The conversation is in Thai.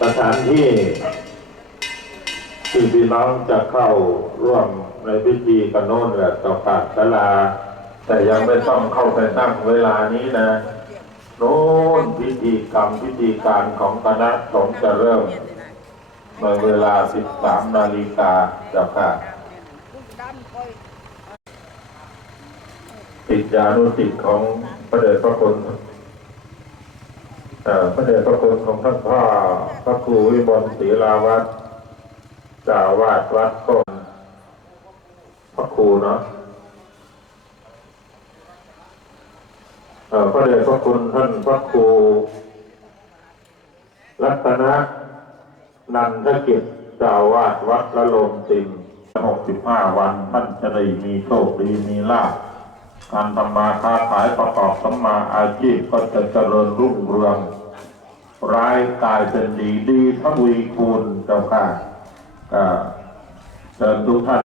สถานที่ที่พี่น้องจะเข้าร่วมในพิธีกันโน้นแหละต่อปากศาลา แต่ยังไม่ต้องเข้าไปนั่งเวลานี้นะโน้นพิธีกรรมพิธีการของคณะสงฆ์จะเริ่มในเวลา 13 นาฬิกาเจ้าค่ะติดยานุติดของพระเดชพระคุณ พระเดชพระคุณของท่านพ่อพระครูวิบลศรีลาวัฒน์เจ้าอาวาดวัดก็พระครูเนาะพระเดชพระคุณท่านพระครู รัตนะนันทกิจจ้าอาวาดวัดละลมสิงหกสิบห้าวัน ท่านจะได้มีโชคดีมีลาภ การทำมาค้าขายประกอบสัมมาอาชีพก็จะเจริญรุ่งเรือง ร้ายกลายเป็นดีดีทวีคูณเจ้าค่ะก็เชิญทุกท่าน